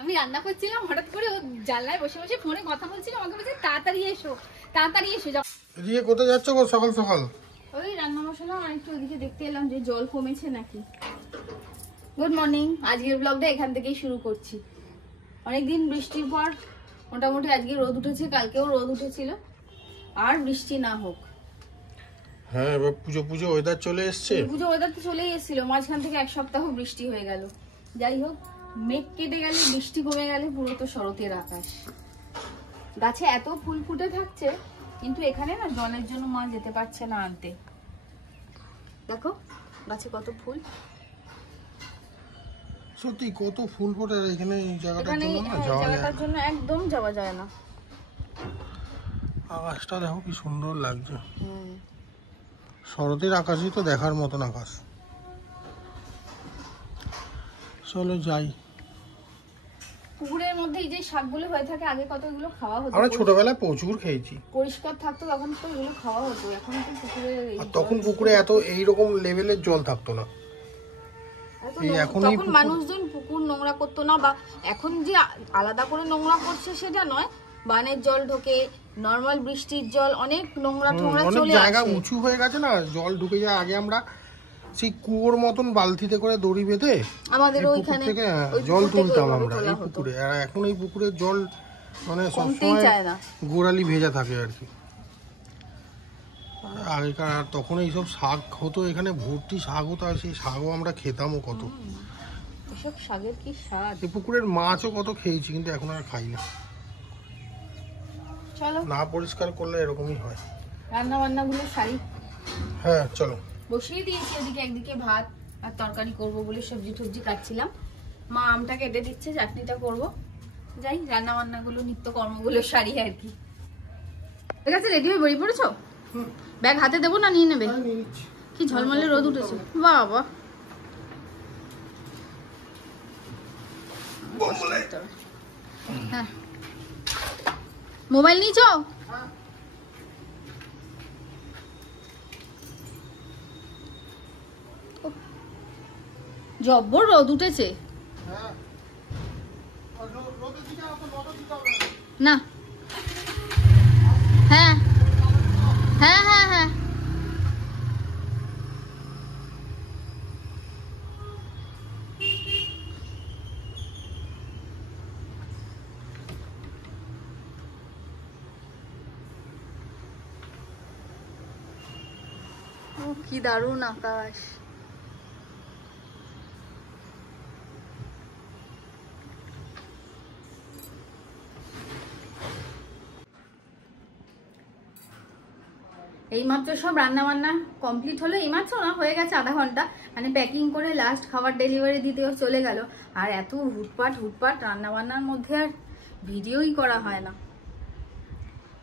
আমি রান্না করছিলাম, হঠাৎ করে ও জানলায় বসে বসে ফোনে কথা বলছিল, আমাকে বলছে তাড়াতাড়ি এসো তাড়াতাড়ি এসো। রিয়ে কোথায় যাচ্ছ গো সকাল সকাল? ওই রান্না মশলা আর একটু ওদিকে দেখতে এলাম যে জল কমেছে নাকি। গুড মর্নিং, আজকের ব্লগটা এখান থেকেই শুরু করছি। অনেকদিন বৃষ্টির পর মোটামুটি আজকে রোদ উঠেছে, কালকেও রোদ উঠেছিল। আর বৃষ্টি না হোক। হ্যাঁ, এবার পুজো পুজো ওয়েদার চলে এসছে। পুজো ওয়েদার তো চলেই এসেছিল, মাঝখান থেকে এক সপ্তাহ বৃষ্টি হয়ে গেল। যাই হোক, মেঘ কেটে গেলে বৃষ্টি কমে গেলে পুরো তো শরতের আকাশ। গাছে এত ফুল ফুটে থাকছে, কিন্তু এখানে না জলের জন্য মা যেতে পারছে না আনতে। দেখো গাছে কত ফুল, সত্যি কত ফুল ফোটে এখানে। এই জায়গাটার জন্য না যাওয়া যায়, জায়গাটার জন্য একদম যাওয়া যায় না। আকাশটা দেখো কি সুন্দর লাগছে। শরতের আকাশই তো দেখার মতন আকাশ। চলো যাই। পুকুরের মধ্যে এই যে শাকগুলো হয়ে থাকে, আগে কত এগুলো খাওয়া হতো। আমরা ছোটবেলায় প্রচুর খেয়েছি, পরিষ্কার থাকতো তখন, তো এগুলো খাওয়া হতো। এখন তো পুকুরে, তখন পুকুরে এত এইরকম লেভেলের জল থাকতো না। তখন মানুষজন পুকুর নোংরা করতো না, বা এখন যে আলাদা করে নোংরা করছে সেটা নয়। বানের জল ঢোকে, নরমাল বৃষ্টির জল, অনেক নোংরা টোংরা চলে আসে। জায়গা উঁচু হয়ে গেছে না, জল ঢুকে যায়। আগে আমরা সেই কুয়োর মতন বালতিতে করে দড়ি বেঁধে আমাদের ওইখানে থেকে জল তুলতাম আমরা এই পুকুরে। আর এখন এই পুকুরের জল মানে সবসময় গোড়ালি ভেজা থাকে আর কি। আগেকার তখন এইসব শাক হতো, এখানে ভর্তি শাক হতো, আর সেই শাকও আমরা খেতামও কত। এসব শাকের কি স্বাদ! এই পুকুরের মাছও কত খেয়েছি, কিন্তু এখন আর খাই না। চলো, না পরিষ্কার করলে এরকমই হয়। রান্না বান্না গুলো সারি। হ্যাঁ চলো। বসিয়ে দিয়েছি ওদিকে, একদিকে ভাত আর তরকারি করব বলে সবজি টবজি কাটছিলাম। মা আমটা কেটে দিচ্ছে, চাটনিটা করব। যাই, রান্না বান্না গুলো, নিত্য কর্মগুলো সারি আর কি। ঠিক আছে, রেডি হয়ে বেরিয়ে পড়েছো? ব্যাগ হাতে দেবো না নিয়ে নেবে? কি ঝলমলে রোদ উঠেছে বাবা। হ্যাঁ, মোবাইল নিয়েছো? জব্বর রোদ উঠেছে না। হ্যাঁ হ্যাঁ হ্যাঁ হ্যাঁ, কি দারুণ আকাশ। এইমাত্র সব রান্না বান্না কমপ্লিট হলো। এইমাত্র না, হয়ে গেছে আধা ঘন্টা। মানে প্যাকিং করে লাস্ট খাবার ডেলিভারি দিতেও চলে গেল। আর এত হুটপাট রান্না বান্নার মধ্যে আর ভিডিওই করা হয় না।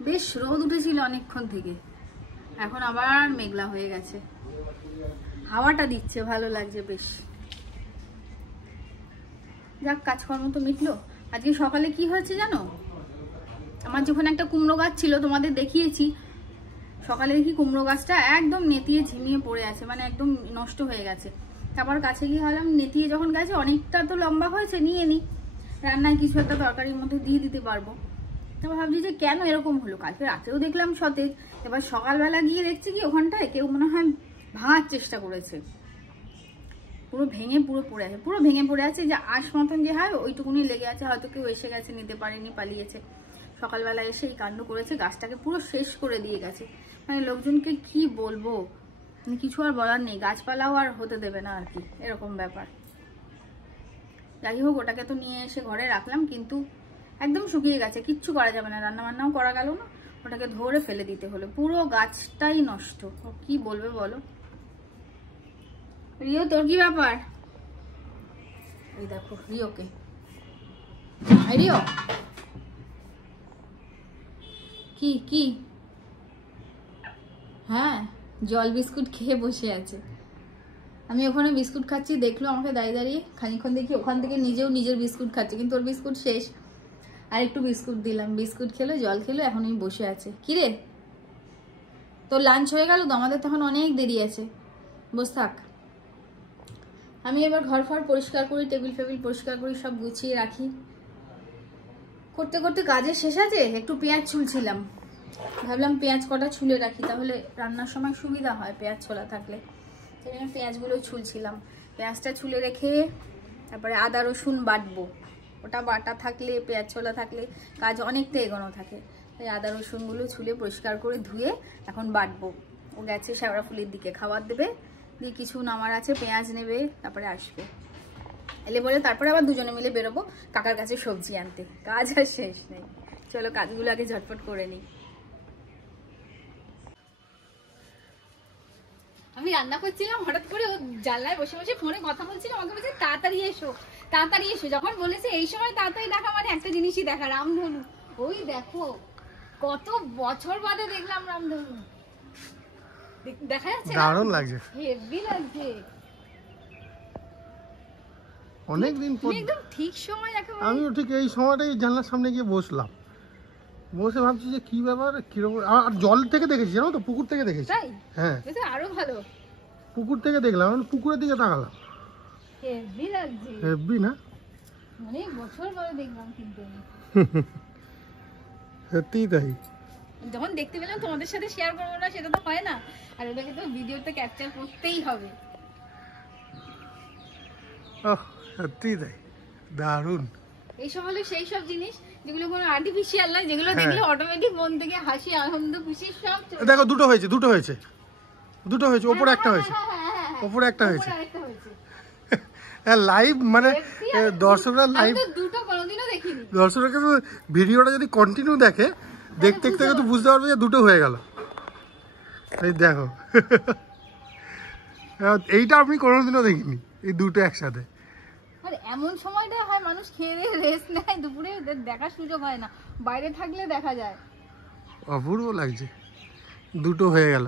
বেশ রোদ উঠেছিল অনেকক্ষণ থেকে, এখন আবার মেঘলা হয়ে গেছে। হাওয়াটা দিচ্ছে, ভালো লাগছে বেশ। যাক, কাজকর্ম তো মিটলো। আজকে সকালে কি হয়েছে জানো? আমার যখন একটা কুমড়ো গাছ ছিল, তোমাদের দেখিয়েছি, সকালে দেখি কুমড়ো গাছটা একদম নেতিয়ে ঝিমিয়ে পড়ে আছে, মানে একদম নষ্ট হয়ে গেছে। তারপর কাছে গিয়ে ভাবলাম, নেতিয়ে যখন গেছে অনেকটা তো লম্বা হয়েছে, নিয়ে নিই, রান্নায় কিছু একটা তরকারির মধ্যে দিয়ে দিতে পারবো। তারপর ভাবছি যে কেন এরকম হলো। কালকে রাতেও দেখলাম সতেজ, এবার সকালবেলা গিয়ে দেখছি কি ওখানটায় কেউ মনে হয় ভাঙার চেষ্টা করেছে। পুরো ভেঙে পড়ে আছে, পুরো ভেঙে পড়ে আছে। যে আঁশ মতন যে হয় ওইটুকুনি লেগে আছে, হয়তো কেউ এসে গেছে, নিতে পারেনি, পালিয়েছে। সকালবেলা এসে এই কাণ্ড করেছে, গাছটাকে পুরো শেষ করে দিয়ে গেছে। মানে লোকজনকে কি বলবো, কিছু আর বলার নেই। গাছপালাও আর হতে দেবে না আর কি, এরকম ব্যাপার। যাই হোক, ওটাকে তো নিয়ে এসে ঘরে রাখলাম, কিন্তু একদম শুকিয়ে গেছে, কিচ্ছু করা যাবে না, রান্না বান্নাও করা গেল না। ওটাকে ধরে ফেলে দিতে হলো, পুরো গাছটাই নষ্ট। কি বলবে বলো। রিও, তোর কি ব্যাপার? এই দেখো রিওকে, রিও কি কি, হ্যাঁ জল বিস্কুট খেয়ে বসে আছে। আমি ওখানে বিস্কুট খাচ্ছি, দেখলো আমাকে দাঁড়িয়ে দাঁড়িয়ে। খানিক্ষণ দেখি ওখান থেকে নিজেও নিজের বিস্কুট খাচ্ছে, কিন্তু ওর বিস্কুট শেষ। আর একটু বিস্কুট দিলাম, বিস্কুট খেলো, জল খেলো, এখন এই বসে আছে। কিরে, তোর লাঞ্চ হয়ে গেল তো? আমাদের তখন অনেক দেরি আছে, বস থাক। আমি এবার ঘর ফর পরিষ্কার করি, টেবিল ফেবিল পরিষ্কার করি, সব গুছিয়ে রাখি। করতে করতে কাজের শেষ আছে, একটু পেঁয়াজ ছুলছিলাম। ভাবলাম পেঁয়াজ কটা ছুলে রাখি, তাহলে রান্নার সময় সুবিধা হয় পেঁয়াজ ছোলা থাকলে। সেই জন্য পেঁয়াজগুলো ছুলছিলাম। পেঁয়াজটা ছুলে রেখে তারপরে আদা রসুন বাটবো। ওটা বাটা থাকলে, পেঁয়াজ ছোলা থাকলে কাজ অনেকটা এগোনো থাকে। তাই আদা রসুনগুলো ছুলে পরিষ্কার করে ধুয়ে এখন বাটবো। ও গেছে শেওড়াফুলির দিকে, খাবার দেবে, দিয়ে কিছু নামার আছে, পেঁয়াজ নেবে, তারপরে আসবে। এলে বলে তারপরে আবার দুজনে মিলে বেরোবো কাকার কাছে সবজি আনতে। কাজ আর শেষ নেই। চলো কাজগুলো আগে ঝটপট করে নিই। আমি রান্না করছিলাম, হঠাৎ করে ও জানলায় বসে বসে ফোনে কথা বলছিল, আমাকে বলছে তাড়াতাড়ি এসো তাড়াতাড়ি এসো। যখন বলেছে এই সময় তাড়াতাড়ি দেখা মানে একটা জিনিসই দেখা, রামধনু। ওই দেখো কত বছর বাদে দেখলাম রামধনু, দেখা যাচ্ছে, দারুণ লাগছে, হেভি লাগছে। অনেকদিন পর একদম ঠিক সময় একেবারে। আমিও ঠিক এই সময়টাই জানলার সামনে গিয়ে বসলাম, বসে ভাবছি যে কি ব্যাপার, কিরকম। আর জল থেকে দেখেছি জানো তো, পুকুর থেকে দেখেছি। তাই? হ্যাঁ, এটা আরো ভালো। পুকুর থেকে দেখলাম, পুকুরের দিকে তাকালাম, হেভি লাগছে। হেভি না, অনেক বছর পরে দেখলাম কিন্তু। সত্যিই তাই। যখন দেখতে পেলাম তোমাদের সাথে শেয়ার করবো না সেটা তো হয় না, আর ওটাকে তো ভিডিওতে ক্যাপচার করতেই হবে। সত্যিই তাই, দারুণ। এইসব হলো সেই সব জিনিস যেগুলো কোনো আর্টিফিশিয়াল নয়, যেগুলো দেখলে অটোমেটিক মন থেকে হাসি, আনন্দ, খুশি সব। দেখো দুটো হয়েছে, দুটো হয়েছে, দুটো হয়েছে, ওপরে একটা হয়েছে, ওপরে একটা হয়েছে। লাইভ মানে দর্শকরা লাইভ, দুটো কোনোদিনও দেখিনি। দর্শকরা কিন্তু ভিডিওটা যদি কন্টিনিউ দেখে, দেখতে দেখতে কিন্তু বুঝতে পারবে যে দুটো হয়ে গেল। এই দেখো, এইটা আমি কোনোদিনও দেখিনি, এই দুটো একসাথে। আর এমন সময়টা হয় মানুষ খেয়ে দিয়ে রেস্ট নেয়, দুপুরে দেখার সুযোগ হয় না, বাইরে থাকলে দেখা যায়। অপূর্ব লাগছে, দুটো হয়ে গেল।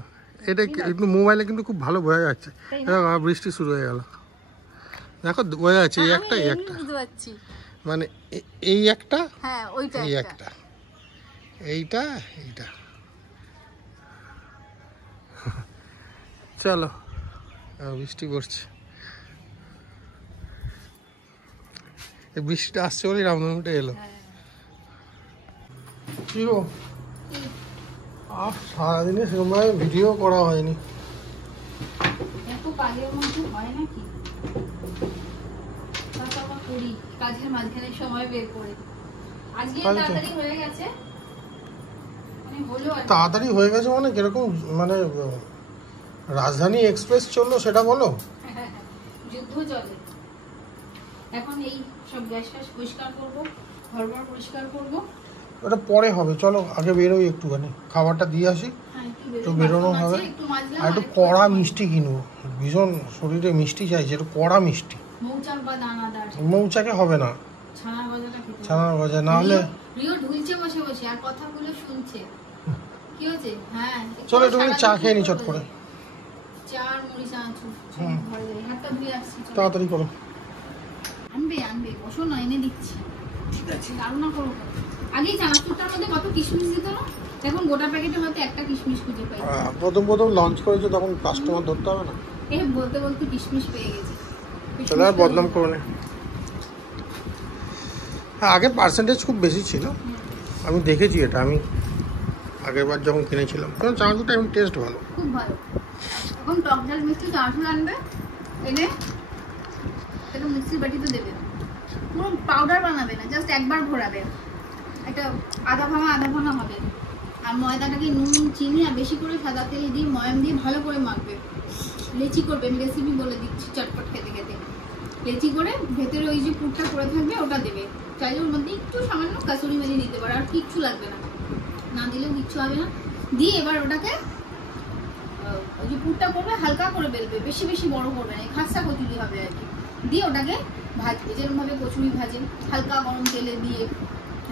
এটা কিন্তু মোবাইলে কিন্তু খুব ভালো বোঝা যাচ্ছে। বৃষ্টি শুরু হয়ে গেল, দেখো বোঝা যাচ্ছে এই একটা, এই একটা, মানে এই একটা, হ্যাঁ ওইটা, এই একটা, এইটা, এইটা। চলো, বৃষ্টি পড়ছে, এই বৃষ্টিটা আসছে বলেই রামধনুটা এলো। কি গো, আর সারাদিনে সেরকমভাবে ভিডিও করা হয়নি। এত কাজের মধ্যে হয় নাকি, করি কাজের মাঝখানে সময় বের করে। আজকে তাড়াতাড়ি হয়ে গেছে, মানে হলো তাড়াতাড়ি হয়ে গেছে মানে কিরকম, মানে রাজধানী এক্সপ্রেস চললো সেটা বলো। যুদ্ধ চলে এখন। এই সব গ্যাস ফ্যাস পরিষ্কার করবো, ঘর ঘর পরিষ্কার করবো, ওটা পরে হবে। চলো আগে বেরোই, একটুখানি খাবারটা দিয়ে আসি, একটু বেরোনো হবে। আর একটু কড়া মিষ্টি কিনবো, ভীষণ শরীরে মিষ্টি চাইছে, একটু কড়া মিষ্টি। মৌচাক বা দানাদার। মৌচাকে হবে না, ছানা গজাটা খেতে, ছানা গজা না হলে। রিও ঢুলছে বসে বসে আর কথাগুলো শুনছে। কি হয়েছে? হ্যাঁ চলো একটুখানি চা খেয়ে নি চট করে। চা আর মুড়ি চানাচুর ঘরে যাই, হাতটা ধুয়ে আসছি। তাড়াতাড়ি করো। আনবে আনবে, বসো না, এনে দিচ্ছি। ঠিক আছে, দারুণ করবো। আগেই চানাচুরটার মধ্যে কত কিশমিশ দিত না, এখন গোটা প্যাকেটে হয়তো একটা কিশমিশ খুঁজে পাই। প্রথম প্রথম লঞ্চ করেছো তখন কাস্টমার ধরতে হবে না, এ বলতে বলতে কিশমিশ পেয়ে গেছি। চলো আর বদনাম করো না। হ্যাঁ, আগে পার্সেন্টেজ খুব বেশি ছিল, আমি দেখেছি এটা। আমি আগের বার যখন কিনেছিলাম, কারণ চানাচুরটা এখন টেস্ট ভালো, খুব ভালো। এখন টক ঝাল মিষ্টি চানাচুর আনবে, এনে একটু মিক্সির বাটিতে দেবে, পুরো পাউডার বানাবে না, জাস্ট একবার ঘোরাবে, একটা আধা ভাঙা হবে। আর ময়দাটাকে নুন চিনি আর বেশি করে সাদা তেল দিয়ে ময়াম দিয়ে ভালো করে মাখবে। লেচি করবে, আমি রেসিপি বলে দিচ্ছি চটপট খেতে খেতে। লেচি করে ভেতরে ওই যে পুরটা করে থাকবে ওটা দেবে। চাইলে ওর মধ্যে একটু সামান্য কাসুরি মেথি দিতে পারো, আর কিচ্ছু লাগবে না, না দিলেও কিচ্ছু হবে না। দিয়ে এবার ওটাকে ওই যে পুরটা করবে হালকা করে বেলবে, বেশি বেশি বড় করবে না, খাস্তা কচুরি হবে আর কি। দিয়ে ওটাকে ভাজবে, যেরকম ভাবে কচুরি ভাজে, হালকা গরম তেলে দিয়ে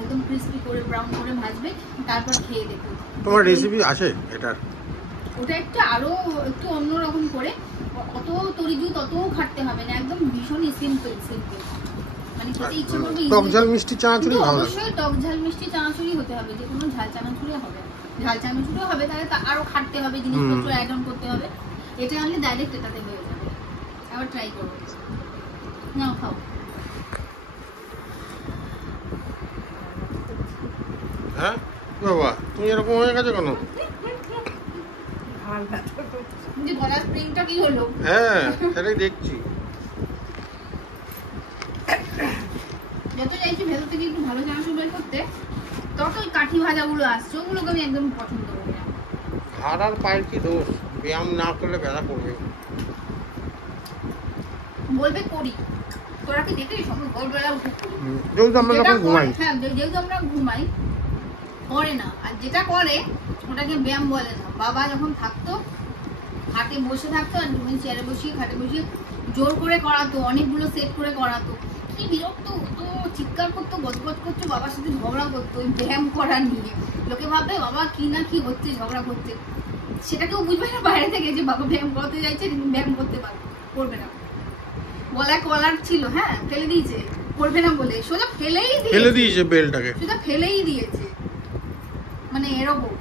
একদম ক্রিস্পি করে ব্রাউন করে ভাজবে, তারপর খেয়ে দেখুন। তোমার রেসিপি আছে এটার? ওটা একটু আরো একটু অন্যরকম করে, অত তরিজুত অত খাটতে হবে না, একদম ভীষণ সিম্পল মানে খেতে ইচ্ছা করবে। টক ঝাল মিষ্টি চানাচুরি ভালো লাগে। অবশ্যই টক ঝাল মিষ্টি চানাচুরি হতে হবে, যে কোনো ঝাল চানাচুরি হবে, ঝাল চানাচুরিও হবে, তাহলে আরো খাটতে হবে, জিনিসপত্র অ্যাড অন করতে হবে। এটা আনলে ডাইরেক্ট এটাতে হয়ে যাবে। আবার ট্রাই করো, নাও খাও। হ্যাঁ বাবা তুমি এরকম হয়ে গেছো কেন? যে গলার স্প্রিংটা কি হলো? হ্যাঁ সেটাই দেখছি। যত চাইছি ভেতর থেকে একটু ভালো জামা বের করতে, তত ওই কাঠি ভাজাগুলো আসছে, ওগুলোকে আমি একদম পছন্দ করি না। ঘাড় আর পায়ের কি দোষ? ব্যায়াম না করলে ব্যথা করবে। বলবে করি, তোরা কি দেখে সকালবেলা উঠে করি? যেহেতু আমরা যখন ঘুমাই, হ্যাঁ যেহেতু আমরা ঘুমাই করে না, আর যেটা করে ওটাকে ব্যায়াম বলে না। বাবা যখন থাকতো খাটে বসে থাকতো আর চেয়ারে বসিয়ে খাটে বসিয়ে জোর করে করাতো, অনেকগুলো সেট করে করাতো, কি বিরক্ত হতো, চিৎকার করতো, গজগজ করতো, বাবার সাথে ঝগড়া করতো ওই ব্যায়াম করা নিয়ে। লোকে ভাববে বাবা কি না কি হচ্ছে, ঝগড়া করছে, সেটা কেউ বুঝবে না বাইরে থেকে যে বাবা ব্যায়াম করতে যাইছে, ব্যায়াম করতে পারবে, করবে না। গলায় কলার ছিল, হ্যাঁ ফেলে দিয়েছে, করবে না বলে সোজা ফেলে দিয়েছে বেলটাকে, সোজা ফেলেই দিয়েছে, মানে এরকম।